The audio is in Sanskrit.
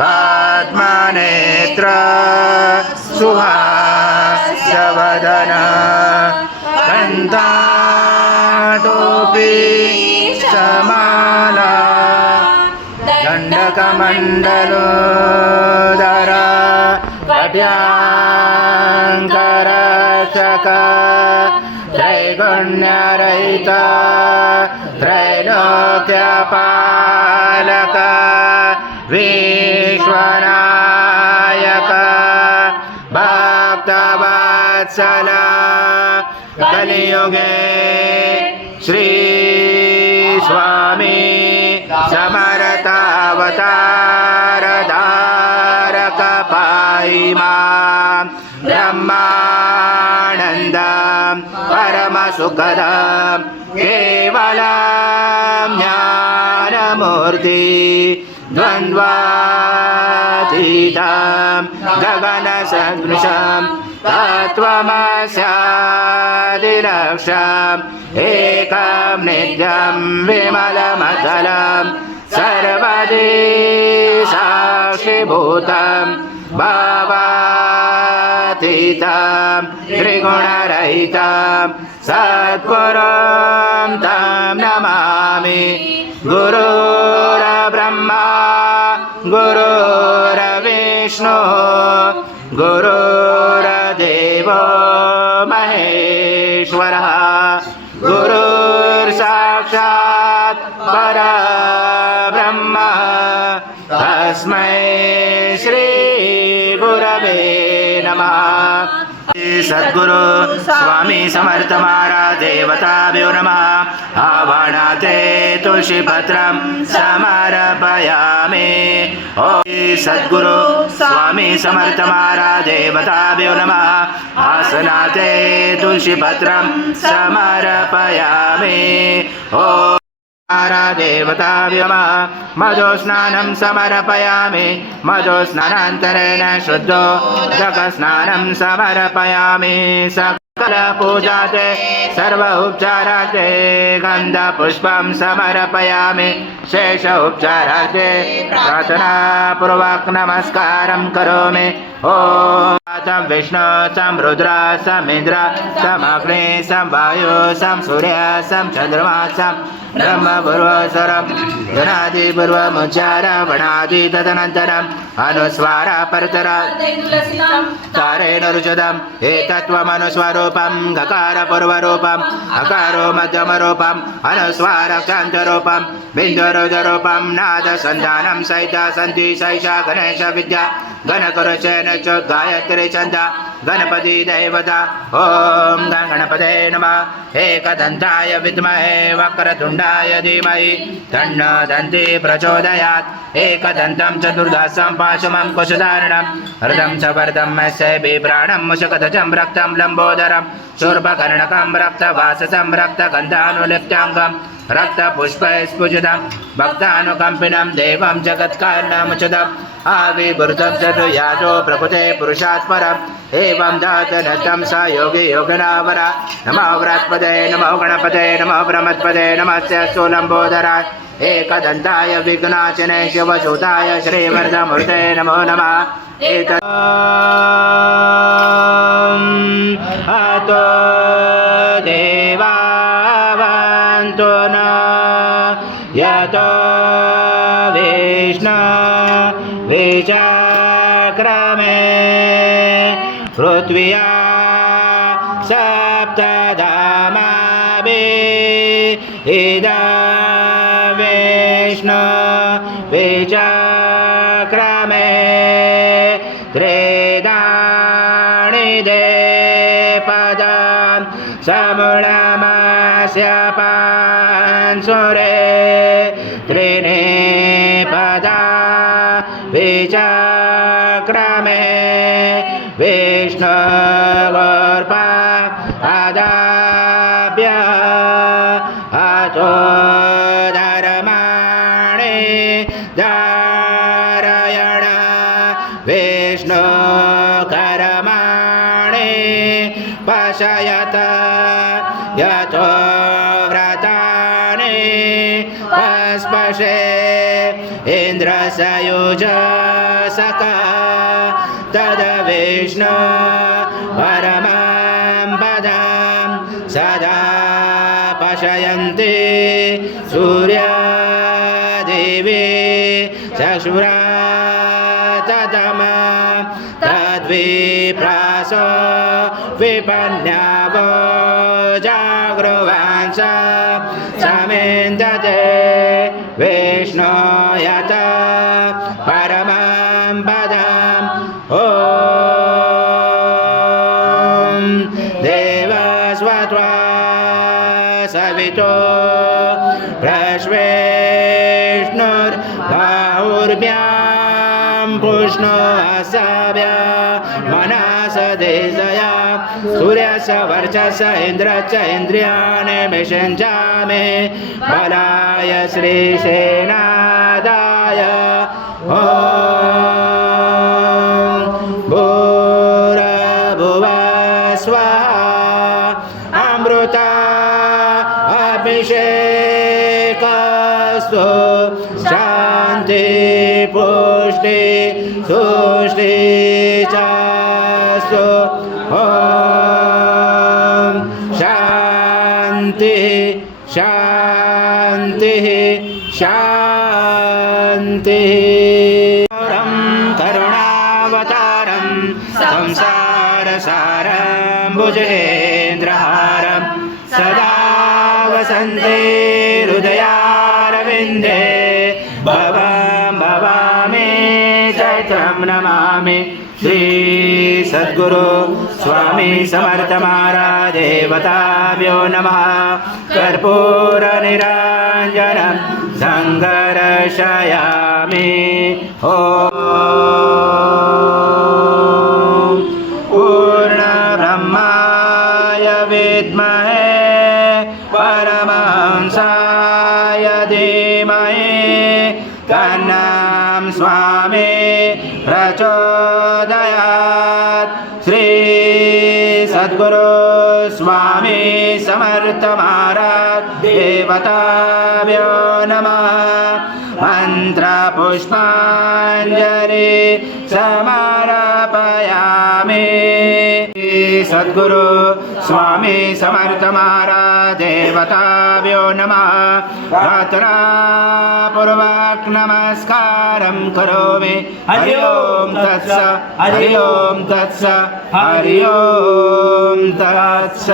पद्मनेत्र सुहास्यवदन कण्ठाटोपी समाला दण्डकमण्डलोदर कट्याङ्करक्षक त्रैगुण्यरहित त्रैलोक्यपालक विश्वनायक भक्तवत्सल कलियुगे श्री स्वामी समर्थावतार धारक पाहि मां ब्रह्मानन्दं परमसुखदं केवलं ज्ञानमूर्ति द्वन्द्वातीतं गगनसदृशं तत्त्वमस्यादिलक्ष्यम् एकं नित्यं विमलमचलं सर्वदि साक्षिभूतं भावातीतं त्रिगुणरहितं सद्गुरुं तं नमामि। गुरुर्ब्रह्मा गुरुर्विष्णु गुरुर्देवो महेश्वरः गुरुर्साक्षात् परब्रह्म तस्मै श्री गुरवे नमः। सद्गुरु स्वामी समर्थ महाराज देवताभ्यो नमः। आवाहनाते तुलसीपत्रं समर्पयामि। ओम सद्गुरु स्वामी समर्थ महाराज देवताभ्यो नमः। आसनाते तुलसीपत्रं समर्पयामि। ओम देवताभ्यो नमः। मधुस्नानं समर्पयामि। मधुस्नानान्तरेण शुद्धोदकस्नानं समर्पयामि। सकलपूजाते सर्व उपचाराते गन्धपुष्पं समर्पयामि। शेष उपचाराते प्रार्थनापूर्वक नमस्कारं करोमि। ओम सं विष्णु सं रुद्र सं इन्द्र सं अग्नि सं वायु सं सूर्य सं चन्द्रमा सं ब्रह्म पूर्वस्वरं गणादि पूर्वमुच्चार वणादि तदनन्तरम् अनुस्वार परतर कारेण रुचदम् एकत्वमनुस्वरूपं गकार पूर्वरूपम् अकारो मध्यमरूपम् अनुस्वारक्षान्तरूपं बिन्दुरुजरूपं नादसन्धानं सहित सन्ति सैषा गणेश विद्या गणकुरुचेन गायत्री छन्द गणपति देवता। ओम गणपते नमः। एकदन्ताय विद्महे वक्रतुण्डाय धीमहि तन्नो दन्ती प्रचोदयात्। एकदन्तं चतुर्दशं पाशुमं कुशधारणं हृदं च वरदं यस्य बिभ्राणं मुषकध्वजं रक्तं लम्बोदरं शूर्पकर्णकं रक्तवाससं रक्तगन्धानुलिप्ताङ्गं रक्तपुष्पैस्फुजितं भक्तानुकम्पिनं देवं जगत्कारणमुचितम् आविर्भूतं चतुर्यातो प्रकृते पुरुषात् परम् एवं जातनतं स योगी योगिनावर। नमो व्रतपदे नमो गणपते नमो ब्रह्मपदे नमस्ते लम्बोदराय एकदन्ताय विघ्नाशने शिवसूताय श्रीवरदमूर्ते नमो नमः। अतो देवावन्तु न यतो विष्णु विचक्रमे पृथ्व्या सप्तधामाभिः इदं विष्णु विचक्रमे त्रेधानि पदं समूलमस्य पांसुरे त्रीणि पदा विचक्रमे विष्णुर्पादाभ्यः अतो धर्माणि धारयण विष्णुकर्माणि पश्यत यतो व्रतानि पस्पशे इन्द्रसयुजसका तद विष्णु परमां पदं सदा पश्यन्ति सूर्यादेवी चक्षुरा ततमा तद्विप्रासो विपन्यावो जागृवांस समेन्दते विष्णो यत परमां पदम् ॐ देवस्वत्वा सवितो प्रश्वेष्णुर्बाहुर्भ्यां पुष्णो अस्याभ्या मनस देशया सूर्यस्य वर्चस्य इन्द्रश्च इन्द्रियाणि विषञ्चामे बलाय श्रीसेनादाय ॐ भूर्भुवः स्वः अमृता अभिषेकस्तु शान्ति पुष्टि तुष्टि चास्तु ॐ शान्तिः शान्तिः शान्तिः करुणावतारं संसारसारं भुजेन्द्रहारं सदा वसन्ते हृदयारविन्दे भवं भवामि चैत्रं नमामि श्री सद्गुरु स्वामी समर्थ महाराज देवताभ्यो नमः कर्पूरनिराञ्जनं सङ्गर्शयामि ॐ पूर्णब्रह्माय विद्महे परमहंसाय धीमहि तन्नं स्वामी प्रचोदयात् श्री सद्गुरु स्वामी समर्थ महाराज देवताभ्यो नमः मंत्रपुष्पाञ्जलि समर्पयामि सद्गुरु स्वामी समर्थ महाराज देवताभ्यो नमः प्रार्थनापूर्वक नमस्कारं करोमि हरि ओम तत्स हरि ओम तत्स हरि ओम तत्स।